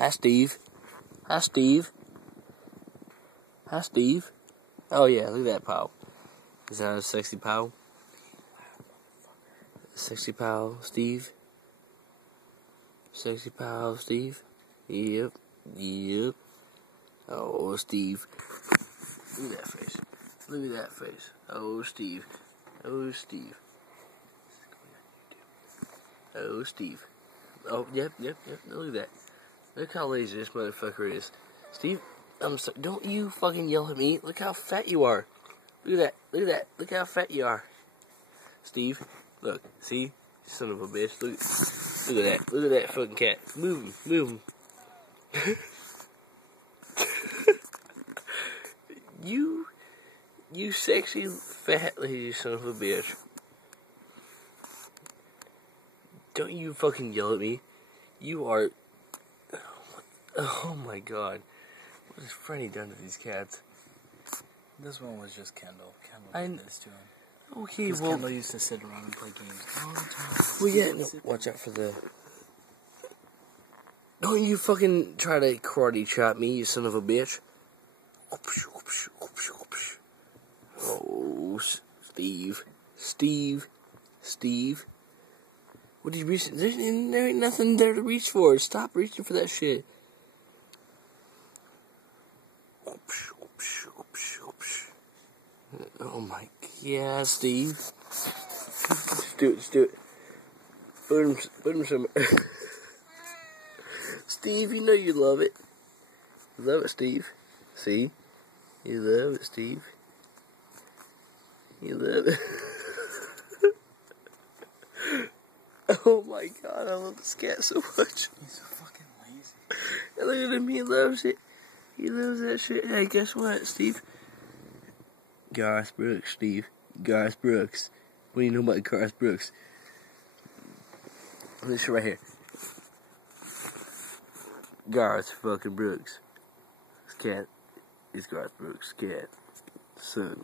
Hi, Steve. Hi, Steve. Hi, Steve. Oh, yeah, look at that pal. Is that a sexy pal? Sexy pal, Steve. Sexy pal, Steve. Yep. Yep. Oh, Steve. Look at that face. Look at that face. Oh, Steve. Oh, Steve. Oh, Steve. Oh, yep. Look at that. Look how lazy this motherfucker is. Steve, I'm sorry. Don't you fucking yell at me. Look how fat you are. Look at that. Look at that. Look how fat you are. Steve, look. See? Son of a bitch. Look at that. Look at that fucking cat. Move him. Move him. You sexy fat lady son of a bitch. Don't you fucking yell at me. You are... Oh my god. What has Freddy done to these cats? This one was just Kendall. Kendall did this to him. Okay, Because well... Kendall used to sit around and play games all the time. Well, yeah, no, watch out for the... Don't you fucking try to karate chop me, you son of a bitch. Oh, Steve. What did you reach? There ain't nothing there to reach for. Stop reaching for that shit. Oh my, yeah, Steve. Just do it. Put him some. Steve, you know you love it. You love it, Steve. See? You love it, Steve. You love it. Oh my god, I love this cat so much. He's so fucking lazy. And look at him, he loves it. He loves that shit. Hey, guess what, Steve? Garth Brooks, Steve. Garth Brooks. What do you know about Garth Brooks? This right here. Garth fucking Brooks. This cat is Garth Brooks' cat. So...